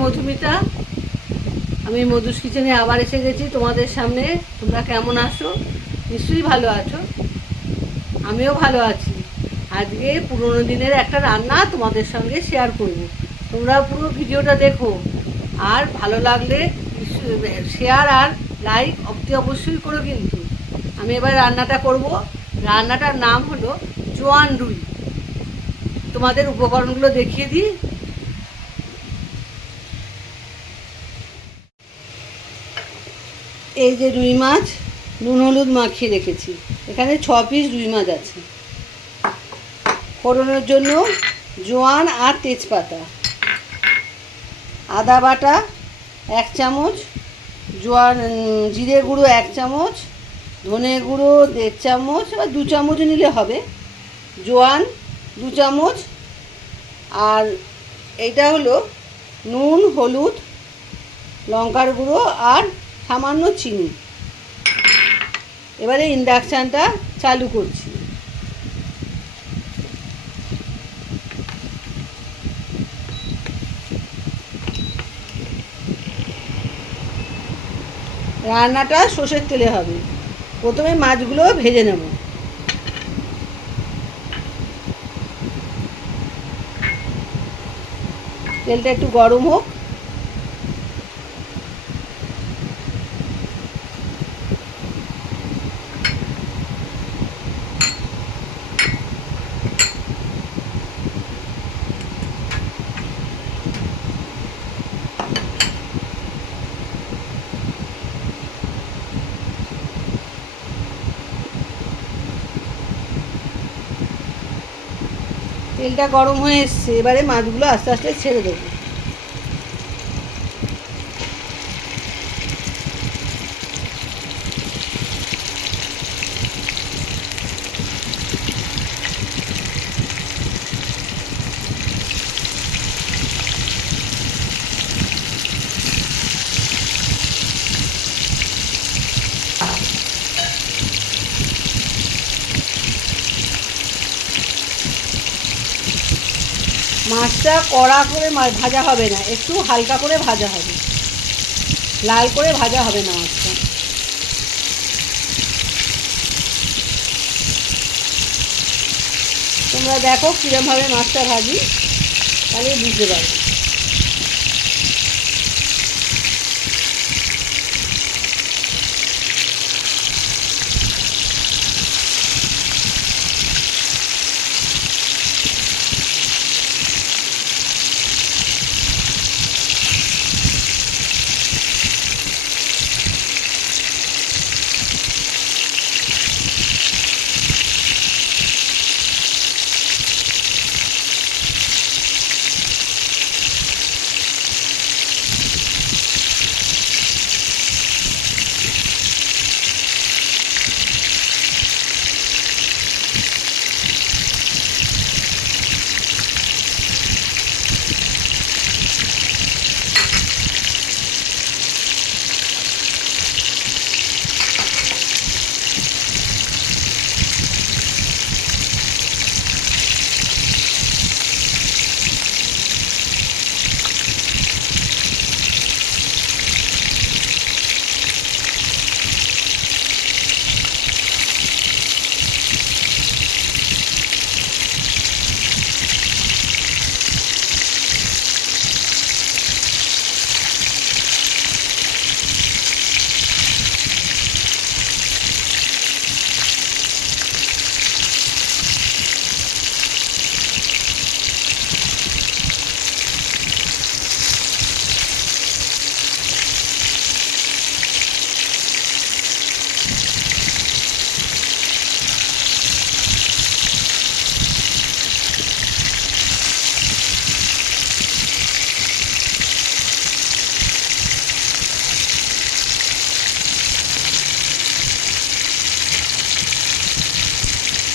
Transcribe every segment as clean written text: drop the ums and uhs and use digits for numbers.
মধুমিতা। আমি মধুস কিচেনে আবার এসে গেছি তোমাদের সামনে। তোমরা কেমন আছো? নিশ্চয়ই ভালো আছো, আমিও ভালো আছি। আজকে পুরোনো দিনের একটা রান্না তোমাদের সঙ্গে শেয়ার করব। তোমরা পুরো ভিডিওটা দেখো, আর ভালো লাগলে শেয়ার আর লাইক অতি অবশ্যই করো কিন্তু। আমি এবার রান্নাটা করব। রান্নাটার নাম হলো জোয়ান রুই। তোমাদের উপকরণগুলো দেখিয়ে দিই। এই যে রুই মাছ নুন হলুদ মাখিয়ে রেখেছি, এখানে 6 পিস রুই মাছ আছে। ফোড়নের জন্য জোয়ান আর তেজপাতা, আদা বাটা 1 চামচ, জোয়ান জিরে গুঁড়ো 1 চামচ, ধনে গুঁড়ো 1.5 চামচ বা 2 চামচ নিলে হবে, জোয়ান 2 চামচ, আর এইটা হলো নুন হলুদ লঙ্কার গুঁড়ো আর সামান্য চিনি। এবারে ইন্ডাকশানটা চালু করছি। রান্নাটা সর্ষের তেলে হবে। প্রথমে মাছগুলো ভেজে নেব। তেলটা একটু গরম হোক। তেলটা গরম হয়ে এসছে, এবারে মাছগুলো আস্তে আস্তে ছেড়ে দেবো। মাছটা কড়া করে ভাজা হবে না, একটু হালকা করে ভাজা হবে, লাল করে ভাজা হবে না মাছটা। তোমরা দেখো কীরমভাবে মাছটা ভাজি, তাহলে বুঝতে পারবে।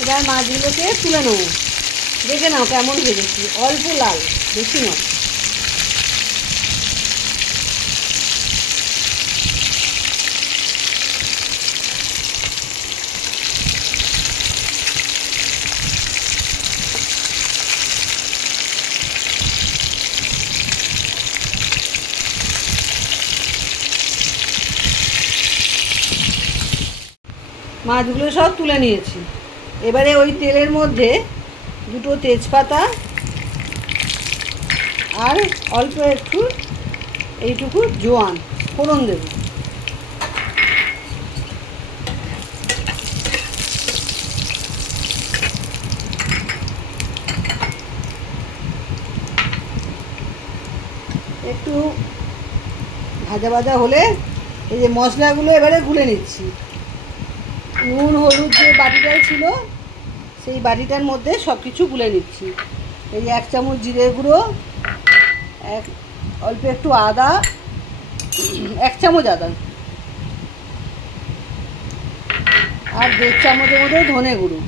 এবার মাছগুলোকে তুলে নেবো। দেখে নাও কেমন ভেজেছি, অল্প লাল, বেশি নয়। মাছগুলো সব তুলে নিয়েছি। এবারে ওই তেলের মধ্যে দুটো তেজপাতা আর অল্প একটু এইটুকু জোয়ান ফোড়ন দেব। একটু ভাজা ভাজা হলে এই যে মশলাগুলো এবারে গুলে নিচ্ছি। নুন হলুদ যে বাটিটাই ছিল সেই বাটিটার মধ্যে সব কিছু গুলে নিচ্ছি। এই 1 চামচ জিরে গুঁড়ো, অল্প একটু আদা, 1 চামচ আদা, আর 1.5 চামচের মধ্যে ধনে গুঁড়ো,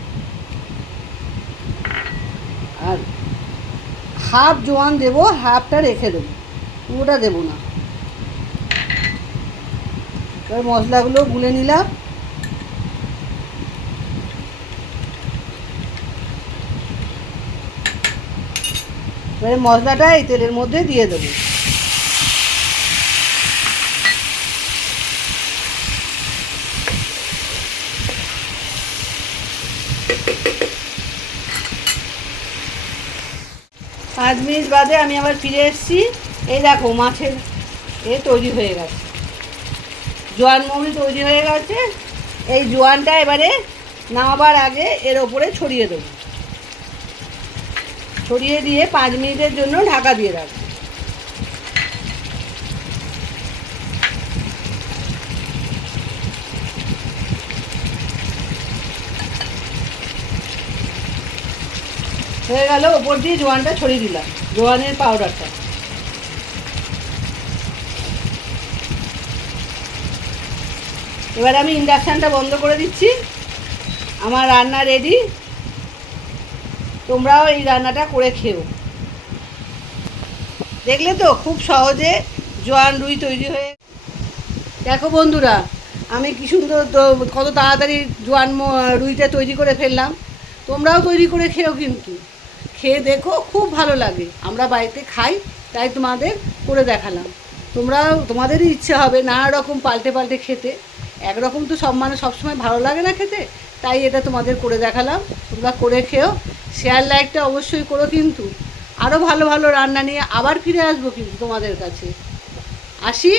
আর হাফ জোয়ান দেবো, হাফটা রেখে দেবো, পুরোটা দেবো না। এবার মশলাগুলো গুলে নিলাম। এবারে মশলাটা এই তেলের মধ্যে দিয়ে দেবো। পাঁচ মিনিট বাদে আমি আবার ফিরে এসেছি। এই দেখো মাছের তৈরি হয়ে গেছে, জোয়ান মৌরি তৈরি হয়ে গেছে। এই জোয়ানটা এবারে নামাবার আগে এর ওপরে ছড়িয়ে দেবো। ছড়িয়ে দিয়ে 5 মিনিটের জন্য ঢাকা দিয়ে রাখবো। হয়ে গেল, ওপর দিয়ে জোয়ানটা ছড়িয়ে দিলাম, জোয়ানের পাউডারটা। এবার আমি ইন্ডাকশানটা বন্ধ করে দিচ্ছি। আমার রান্না রেডি। তোমরাও এই রান্নাটা করে খেও। দেখলে তো খুব সহজে জোয়ান রুই তৈরি হয়ে। দেখো বন্ধুরা, আমি কি সুন্দর কত তাড়াতাড়ি জোয়ান রুইটা তৈরি করে ফেললাম। তোমরাও তৈরি করে খেও, কিন্তু খেয়ে দেখো, খুব ভালো লাগে। আমরা বাড়িতে খাই, তাই তোমাদের করে দেখালাম। তোমাদেরই ইচ্ছে হবে নানা রকম পাল্টে পাল্টে খেতে। একরকম তো সবসময় ভালো লাগে না খেতে, তাই এটা তোমাদের করে দেখালাম। তোমরা করে খেও, শেয়ার লাইকটা অবশ্যই করো। কিন্তু আরও ভালো ভালো রান্না নিয়ে আবার ফিরে আসবো কিন্তু তোমাদের কাছে। আসি।